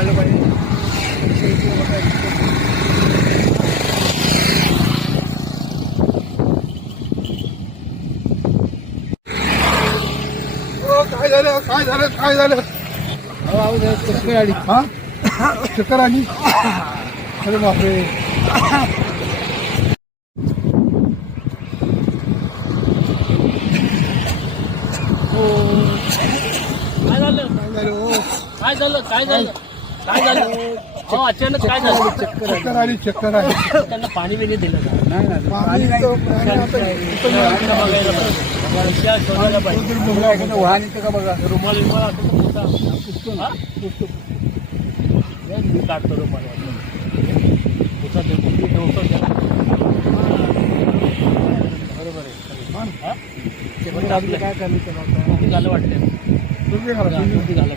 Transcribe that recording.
आलं पाहिजे. काय झालं काय झालं काय झालं? चक्कर आली. हा चक्कर आली. अरे बापरे. काय झालं काय झालं काय झालं काय झालं? हो अचानक काय झालं? चक्कर आली चक्कर आली. त्यांना पाणी बिणी दिलं का? नाही शोधायला पाहिजे. वाहन येतं का बघा. रुमाल विमाल असं मोठा मी काढतो रुमाल बरोबर आहे. काय करणार झालं वाटतं. तुम्ही घाला.